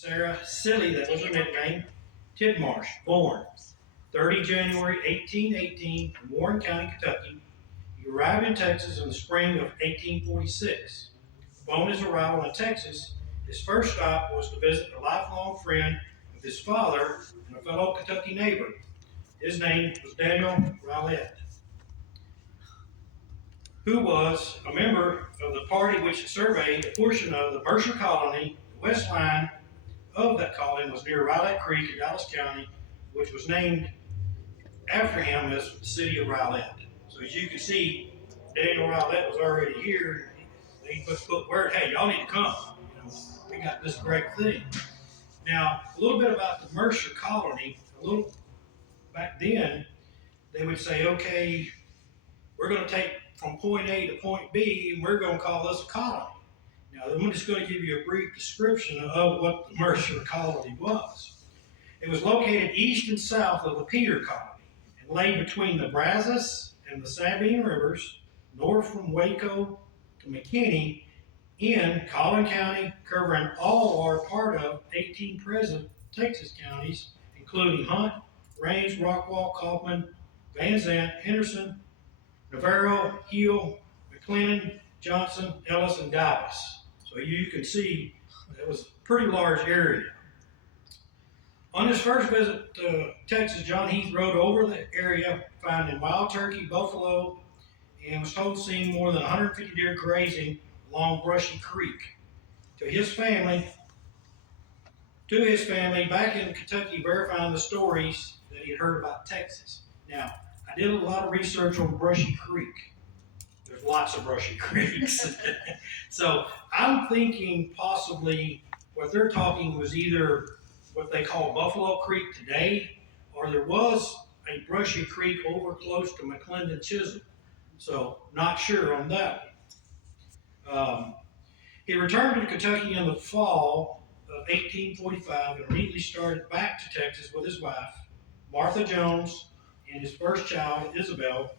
Sarah Silly, that was her nickname, Tidmarsh, born 30 January 1818 in Warren County, Kentucky. He arrived in Texas in the spring of 1846. Upon his arrival in Texas, his first stop was to visit a lifelong friend of his father and a fellow Kentucky neighbor. His name was Daniel Rowlett, who was a member of the party which surveyed a portion of the Mercer colony. The west line of that colony was near Rowlett Creek in Dallas County, which was named after him as the city of Rowlett. So as you can see, Daniel Rowlett was already here. They put word, hey, y'all need to come. We got this great thing. Now, a little bit about the Mercer colony. Back then, they would say, okay, we're going to take from point A to point B, and we're going to call this a colony. Now, I'm just going to give you a brief description of what the Mercer colony was. It was located east and south of the Peter colony and lay between the Brazos and the Sabine rivers, north from Waco to McKinney in Collin County, covering all or part of 18 present Texas counties, including Hunt, Rains, Rockwall, Kaufman, Van Zandt, Henderson, Navarro, Hill, McLennan, Johnson, Ellis, and Dallas. So you can see it was a pretty large area. On his first visit to Texas, John Heath rode over the area, finding wild turkey, buffalo, and was told to see more than 150 deer grazing along Brushy Creek. To his family, back in Kentucky, verifying the stories that he had heard about Texas. Now, I did a lot of research on Brushy Creek. There's lots of Brushy Creeks. So I'm thinking possibly what they're talking was either what they call Buffalo Creek today, or there was a Brushy Creek over close to McClendon Chisholm. So not sure on that. He returned to Kentucky in the fall of 1845 and immediately started back to Texas with his wife, Martha Jones, and his first child, Isabel,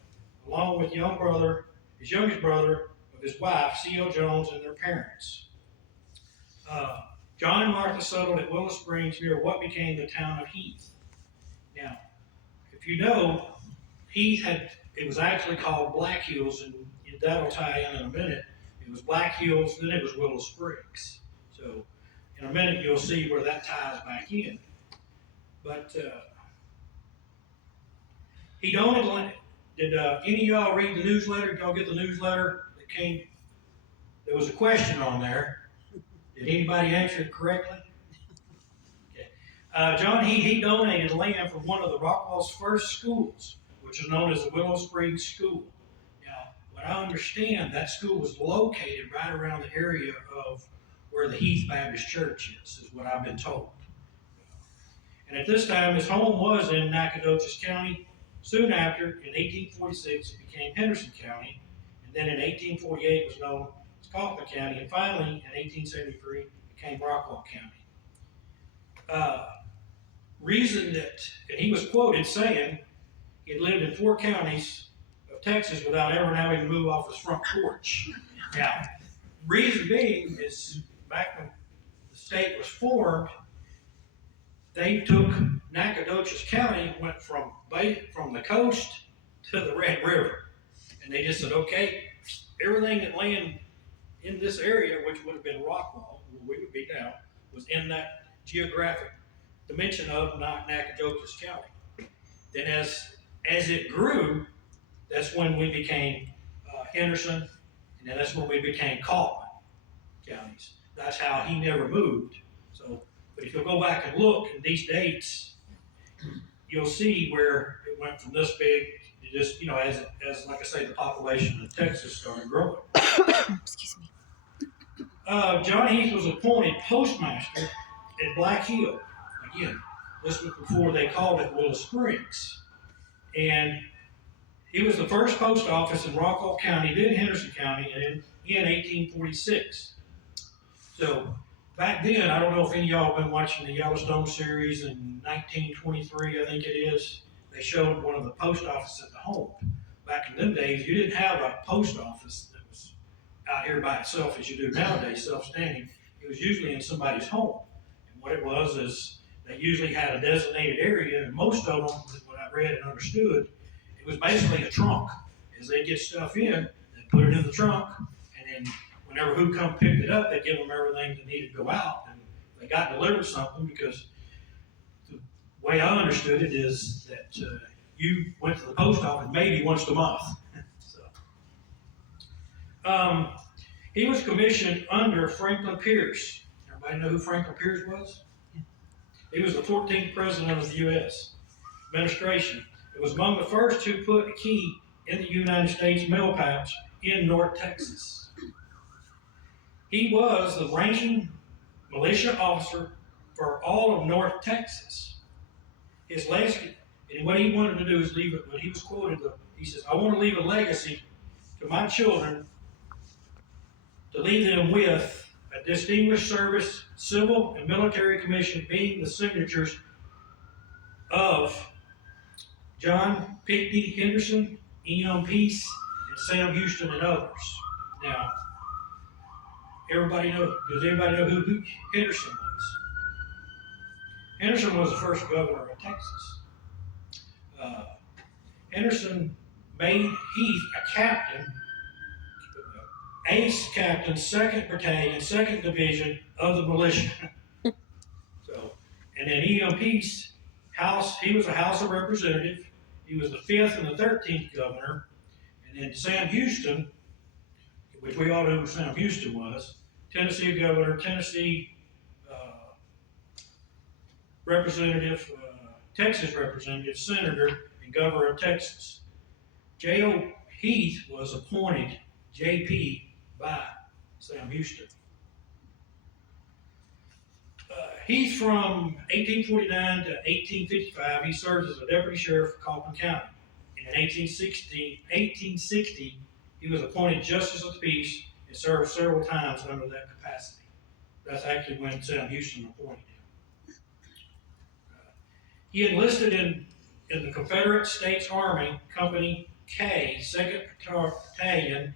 along with his youngest brother of his wife, C.L. Jones, and their parents. John and Martha settled at Willow Springs near what became the town of Heath. Now, if you know, it was actually called Black Hills, and that'll tie in a minute. It was Black Hills, then it was Willow Springs. So in a minute, you'll see where that ties back in. But he donated. Did any of y'all read the newsletter? Did y'all get the newsletter that came? There was a question on there. Did anybody answer it correctly? Okay. John Heath, he donated land for one of the Rockwall's first schools, which is known as the Willow Springs School. Now, what I understand, that school was located right around the area of where the Heath Baptist Church is what I've been told. And at this time, his home was in Nacogdoches County. Soon after, in 1846, it became Henderson County, and then in 1848 it was known as Kaufman County, and finally, in 1873, it became Rockwall County. Reason that, and he was quoted saying he had lived in 4 counties of Texas without ever having to move off his front porch. Now, reason being is back when the state was formed, they took Nacogdoches County, went from the coast to the Red River. And they just said, okay, everything that land in this area, which would have been Rockwall, where we would be now, was in that geographic dimension of Nacogdoches County. Then as it grew, that's when we became Henderson, and then that's when we became Kaufman counties. That's how he never moved. So, but if you'll go back and look at these dates, you'll see where it went from this big to just, as like I say, the population of Texas started growing. Excuse me. John Heath was appointed postmaster at Black Hill. Again, this was before they called it Willow Springs. And he was the first post office in Rockwall County, then Henderson County, in 1846. So back then, I don't know if any of y'all have been watching the Yellowstone series in 1923, I think it is. They showed one of the post offices at the home. Back in them days, you didn't have a post office that was out here by itself as you do nowadays, self-standing. It was usually in somebody's home. And what it was is they usually had a designated area, and most of them, what I read and understood, it was basically a trunk. As they get stuff in, they put it in the trunk, and then whenever who come picked it up, they give them everything that needed to go out, and they got delivered something, because the way I understood it is that you went to the post office maybe once a month. So, he was commissioned under Franklin Pierce. Everybody know who Franklin Pierce was? He was the 14th president of the U.S. administration. It was among the first who put a key in the United States mail pouch in North Texas. He was the ranking militia officer for all of North Texas. His legacy, and what he wanted to do is leave it, but he was quoted, he says, I want to leave a legacy to my children, to leave them with a distinguished service, civil and military commission, being the signatures of John Pickney Henderson, E.M. Peace, and Sam Houston, and others. Now, does anybody know who Henderson was? Henderson was the first governor of Texas. Henderson made Heath a captain, ace captain, 2nd Battalion, 2nd Division of the militia. So, and then E.M. Peace, he was a House of Representative. He was the 5th and the 13th governor. And then Sam Houston, which we all know who Sam Houston was, Tennessee governor, Tennessee representative, Texas representative, senator, and governor of Texas. J.O. Heath was appointed J.P. by Sam Houston. Heath, from 1849 to 1855, he served as a deputy sheriff of Kaufman County. And in 1860, he was appointed justice of the peace and served several times under that capacity. That's actually when Sam Houston appointed him. He enlisted in the Confederate States Army, Company K, 2nd Battalion,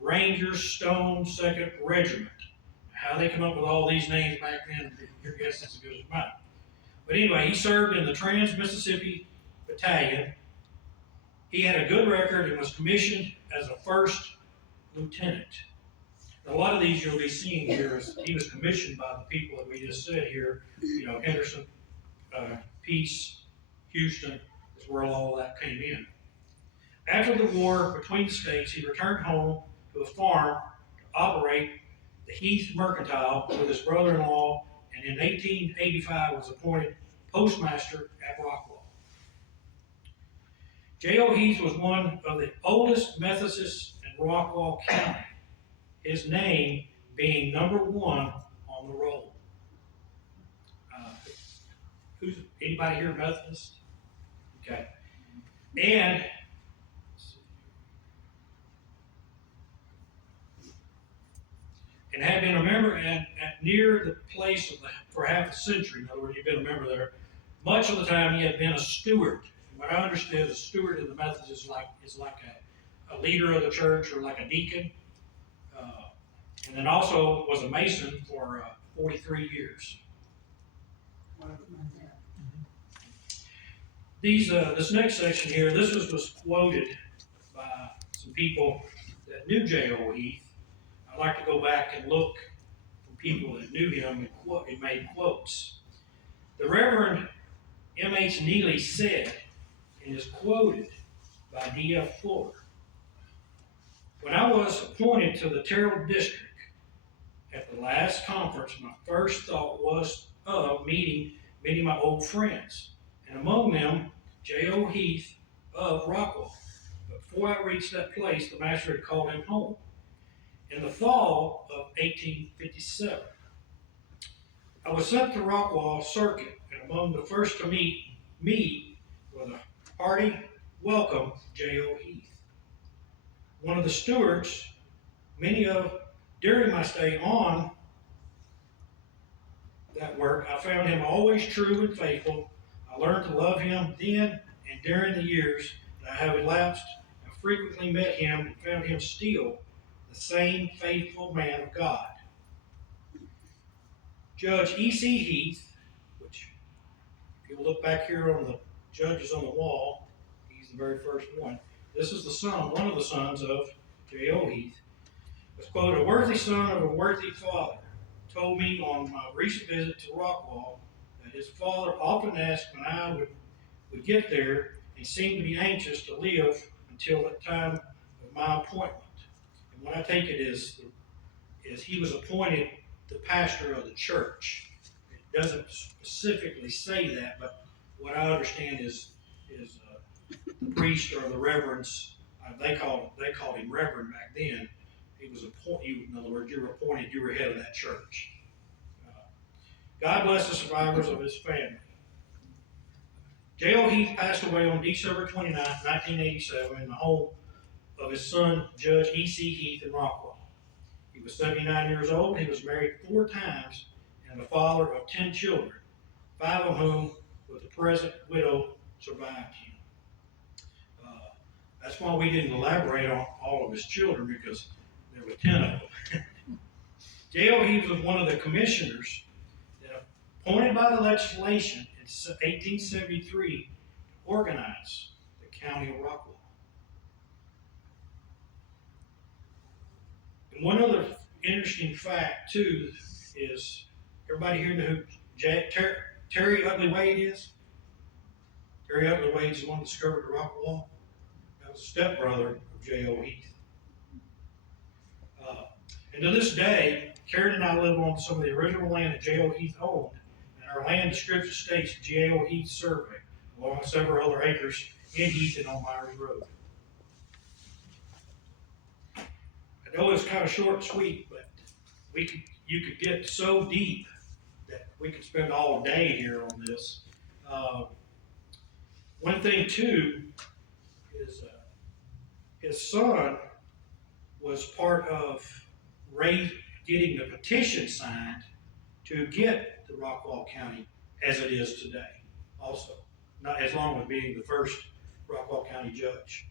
Rangers Stone 2nd Regiment. How they come up with all these names back then, your guess is as good as mine. But anyway, he served in the Trans-Mississippi Battalion. He had a good record and was commissioned as a 1st lieutenant. And a lot of these you'll be seeing here is he was commissioned by the people that we just said here. Henderson, Peace, Houston is where all that came in. After the war between the states, he returned home to a farm to operate the Heath Mercantile with his brother-in-law, and in 1885 was appointed postmaster at Rockwall. J.O. Heath was one of the oldest Methodists in Rockwall County, his name being number 1 on the roll. Anybody here Methodist? Okay. And had been a member at near the place for half a century. In other words, he'd been a member there. Much of the time, he had been a steward. What I understand, a steward in the Methodist is like a leader of the church, or like a deacon. And then also was a mason for 43 years. This next section here, this was quoted by some people that knew J.O. Heath. I'd like to go back and look for people that knew him and made quotes. The Reverend M.H. Neely said, and is quoted by D.F. Fuller, when I was appointed to the Terrell District at the last conference, my first thought was of meeting many of my old friends, and among them, J.O. Heath of Rockwall. But before I reached that place, the master had called him home. In the fall of 1857, I was sent to Rockwall Circuit, and among the first to meet me was a hearty welcome J.O. Heath. One of the stewards, during my stay on that work, I found him always true and faithful. I learned to love him then, and during the years that I have elapsed, I frequently met him and found him still the same faithful man of God. Judge E.C. Heath If you look back here on the judges on the wall, he's the very first one. This is the son, one of the sons of J.O. Heath. It's quote, a worthy son of a worthy father told me on my recent visit to Rockwall that his father often asked when I would get there and seemed to be anxious to live until the time of my appointment. And what I take it is he was appointed the pastor of the church. It doesn't specifically say that, but what I understand is the priest or the reverends, they called him reverend back then. He was appointed. In other words, you were appointed. You were head of that church. God bless the survivors of his family. J.O. Heath passed away on December 29, 1987, in the home of his son, Judge E.C. Heath in Rockwall. He was 79 years old. He was married 4 times and the father of 10 children, 5 of whom, with the present widow, survived him. That's why we didn't elaborate on all of his children, because there were 10 of them. J.O. Heath was one of the commissioners that appointed by the legislation in 1873 to organize the county of Rockwall. And one other interesting fact, too, is everybody here know who Terry Utley Wade is? Terry Utley Wade is the one that discovered the Rockwall. That was a stepbrother of J.O. Heath. And to this day, Karen and I live on some of the original land that J.O. Heath owned, and our land description states J.O. Heath survey, along with several other acres in Heath and on Myers Road. I know it's kind of short and sweet, but you could get so deep that we could spend all day here on this. One thing, too, is his son was part of getting the petition signed to get the Rockwall County as it is today, also, not as long as being the first Rockwall County judge.